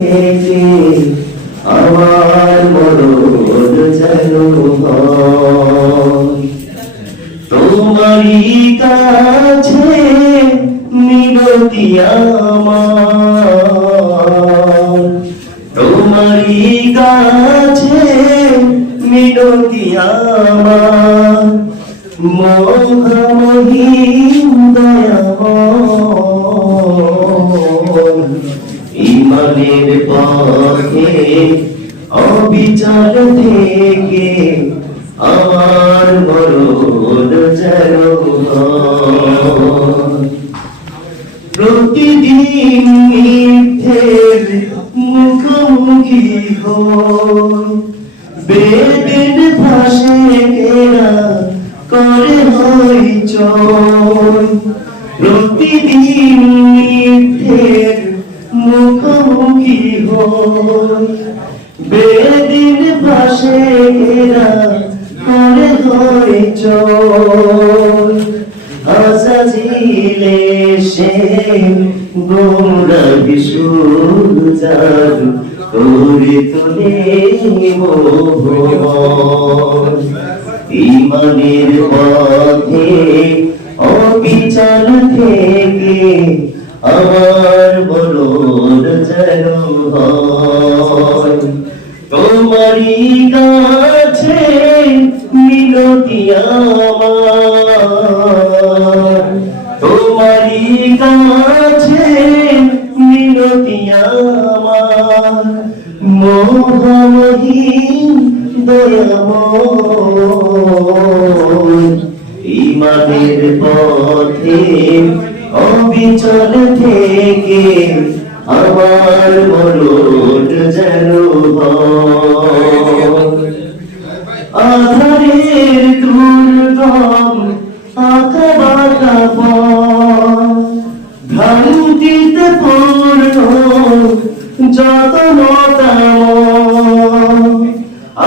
থেকে আমার মরণ যেন হয় তোমারই কাছে মিনতি আমার, তোমারই কাছে মিনতি আমার, মহামহিম দয়াময় ইমানের পথে অবিচার থেকে আমার মরণ যেন হয়। প্রতিদিন মিথ্যের মুখোমুখি হই, বেদিন ভাসে কেরা করে হইচই। প্রতিদিন মিথ্যের মুখোমুখি হই, বেদিন ভাসে কেরা করে হইচই। আসাজিলে সে গোমরাহি সুজার করে তোলে মোহন ইমানের পথে অবিচার থেকে আমার মরণ যেন হয়। তোমারই কাছে মিনতি আমার, তোমারই কাছে মিনতি আমার, মহামহিম দয়াময় ইমানের পথে অবিচল থেকে আমার মরণ যেন হয়। আধারের দুর্গম আঁকা বাঁকা পথ, ভ্রান্তিতে পূর্ণ যত মতামত।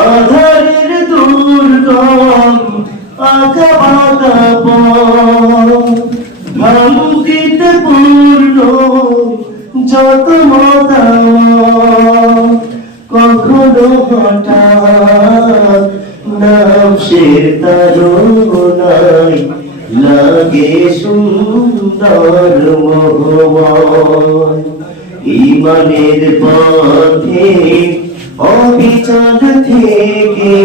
আধারের দুর্গম আঁকা বাঁকা পথ, ভ্রান্তিতে পূর্ণ যত মতামত। কখনো হঠাৎ নফসের তাড়নায় লাগে সুন্দর মোহময় ইমানের পথে অবিচল থেকে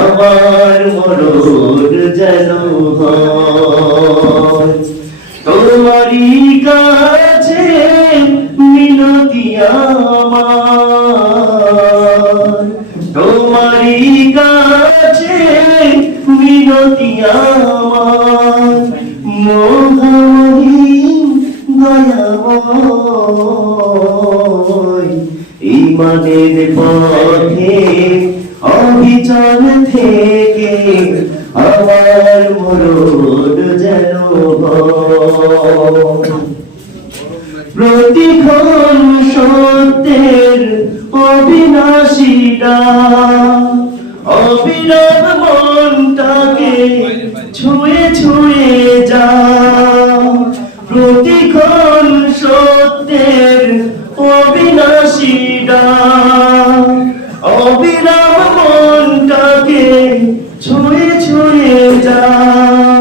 আমার মরণ যেন হয়। তোমারই কাছে মিনতি আমার, তোমারই কাছে মিনতি আমার, মহামহিম দয়াময় ইমানের পথে অবিচল থেকে আমার মরণ যেন হয়। প্রতিক্ষণ সত্যের অবিনাশী ডাক, অবিরাম মনটাকে ছুঁয়ে ছুঁয়ে যাও। প্রতিক্ষণ সত্যের অবিনাশী ডাক, অবিরাম মনটাকে ছুঁয়ে ছুঁয়ে যাও।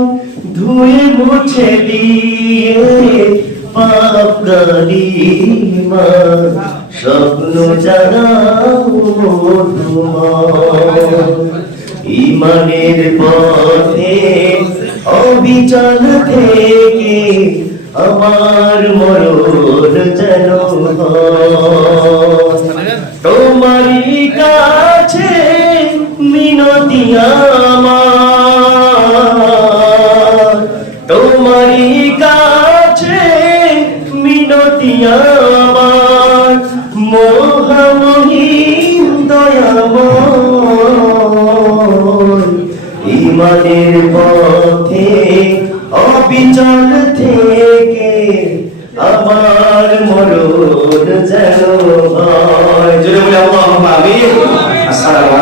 ধুয়ে মুছে দিয়ে পাপ গালিমা স্বপ্ন জাগাও তোমার ইমানের পথে অবিচল থেকে আমার মরণ যেন হয়। তোমারই কাছে মিনতি আমার, তোমারই কাছে মিনতি আমার, মহামহিম দয়াময় ইমানের পথে অবিচল থেকে আমার মরণ যেন হয়। জোরে বলে আল্লাহুম্মা আমিন। আসসালামু